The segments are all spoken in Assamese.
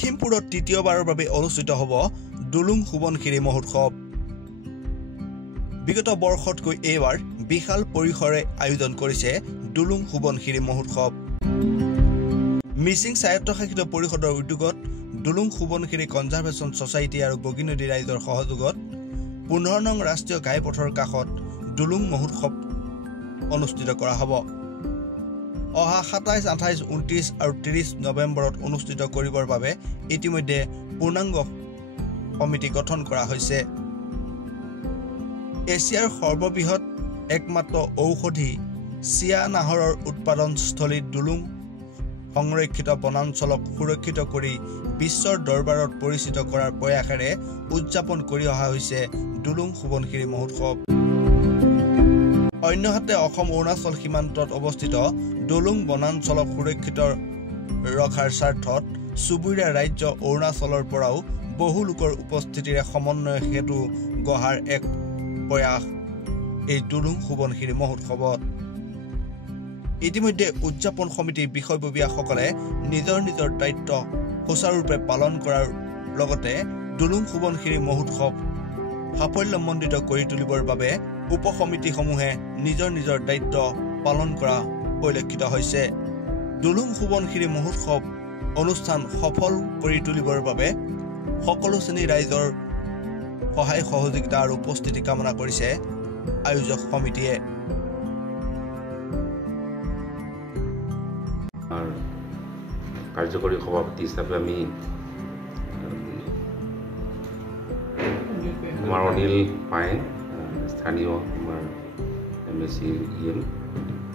লখিমপুৰত তৃতীয়বাৰৰ বাবে অনুষ্ঠিত হ'ব দুলুং সোৱণশিৰি মহোৎসৱ। বিগত বৰ্ষতকৈ এইবাৰ বিশাল পৰিসৰে আয়োজন কৰিছে দুলুং সোৱণশিৰি মহোৎসৱ। মিচিং স্বায়ত্তশাসিত পৰিষদৰ উদ্যোগত দুলুং সোৱণশিৰি কনজাৰভেশ্যন ছ'চাইটি আৰু বগীনদী ৰাইজৰ সহযোগত 15 নং ৰাষ্ট্ৰীয় ঘাইপথৰ কাষত দুলুং মহোৎসৱ অনুষ্ঠিত কৰা হ'ব। অহা 27, 28, 29 আৰু 30 নৱেম্বৰত অনুষ্ঠিত কৰিবৰ বাবে ইতিমধ্যে পূৰ্ণাংগ সমিতি গঠন কৰা হৈছে। এছিয়াৰ সৰ্ববৃহৎ একমাত্ৰ ঔষধি চিয়া নাহৰৰ উৎপাদনস্থলী দুলুং সংৰক্ষিত বনাঞ্চলক সুৰক্ষিত কৰি বিশ্বৰ দৰবাৰত পৰিচিত কৰাৰ প্ৰয়াসেৰে উদযাপন কৰি অহা হৈছে দুলুং সোৱণশিৰি মহোৎসৱ। অন্যহাতে অসম অৰুণাচল সীমান্তত অৱস্থিত দুলুং বনাঞ্চলক সুৰক্ষিত ৰখাৰ স্বাৰ্থত চুবুৰীয়া ৰাজ্য অৰুণাচলৰ পৰাও বহু লোকৰ উপস্থিতিৰে সমন্বয় সেতু গঢ়াৰ এক প্ৰয়াস এই দুলুং সোৱণশিৰি মহোৎসৱত। ইতিমধ্যে উদযাপন সমিতিৰ বিষয়ববীয়াসকলে নিজৰ নিজৰ দায়িত্ব সুচাৰুৰূপে পালন কৰাৰ লগতে দুলুং সোৱণশিৰি মহোৎসৱ সাফল্যমণ্ডিত কৰি তুলিবৰ বাবে উপসমিতিসমূহে নিজৰ নিজৰ দায়িত্ব পালন কৰা পৰিলক্ষিত হৈছে। দুলুং সোৱণশিৰি মহোৎসৱ অনুষ্ঠান সফল কৰি তুলিবৰ বাবে সকলো শ্ৰেণীৰ ৰাইজৰ সহায় সহযোগিতা আৰু উপস্থিতি কামনা কৰিছে আয়োজক সমিতিয়ে। কাৰ্যকৰী সভাপতি হিচাপে আমি আমাৰ অনিল পায়েং, স্থানীয় আমাৰ MSc EM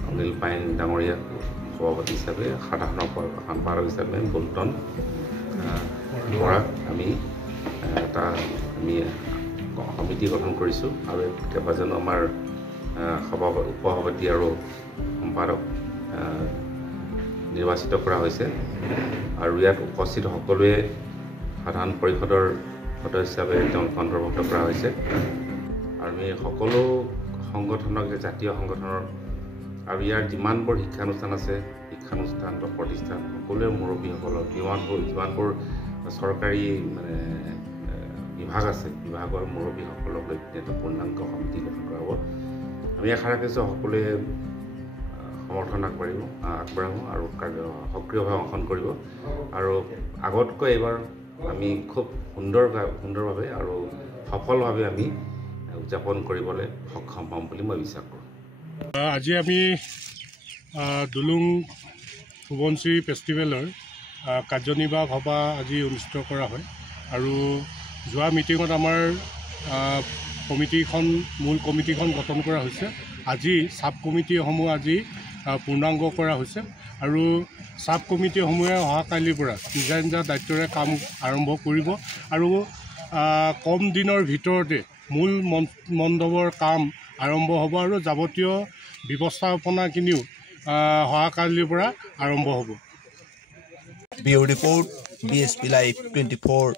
অনিল পায়েং ডাঙৰীয়া সভাপতি হিচাপে, সাধাৰণ সম্পাদক হিচাপে বুলটন বৰাক আমি সমিতি গঠন কৰিছোঁ আৰু কেইবাজনো আমাৰ উপসভাপতি আৰু সম্পাদক নিৰ্বাচিত কৰা হৈছে। আৰু ইয়াত উপস্থিত সকলোৱে সাধাৰণ পৰিষদৰ সদস্য হিচাপে তেওঁলোক অন্তৰ্ভুক্ত কৰা হৈছে। আৰু আমি সকলো সংগঠনক, জাতীয় সংগঠনৰ আৰু ইয়াৰ যিমানবোৰ শিক্ষানুষ্ঠান আছে, শিক্ষানুষ্ঠান বা প্ৰতিষ্ঠান, সকলোৱে মুৰব্বীসকলক, যিমানবোৰ চৰকাৰী বিভাগ আছে, বিভাগৰ মুৰব্বীসকলক লৈ এটা পূৰ্ণাংগ সমিতি গঠন কৰা হ'ব। আমি আশা ৰাখিছোঁ সকলোৱে সমৰ্থন আগবাঢ়িব আৰু সক্ৰিয়ভাৱে অংশগ্ৰহণ কৰিব। আৰু আগতকৈ এইবাৰ আমি খুব সুন্দৰভাৱে আৰু সফলভাৱে আমি উদযাপন কৰিবলৈ সক্ষম হ'ম বুলি মই বিশ্বাস কৰোঁ। আজি আমি দুলুং সোৱণশিৰি ফেষ্টিভেলৰ কাৰ্যনিৰ্বাহ সভা আজি অনুষ্ঠিত কৰা হয়। আৰু যোৱা মিটিঙত আমাৰ মূল কমিটিখন গঠন কৰা হৈছে। আজি ছাব কমিটিসমূহ আজি পূৰ্ণাংগ কৰা হৈছে আৰু ছাব কমিটিসমূহে অহাকালিৰ পৰা নিজা নিজা দায়িত্বৰে কাম আৰম্ভ কৰিব আৰু কম দিনৰ ভিতৰতে মূল মণ্ডপৰ কাম আৰম্ভ হ'ব আৰু যাৱতীয় ব্যৱস্থাপনাখিনিও অহাকালিৰ পৰা আৰম্ভ হ'ব। Bureau report, BSP Live 24।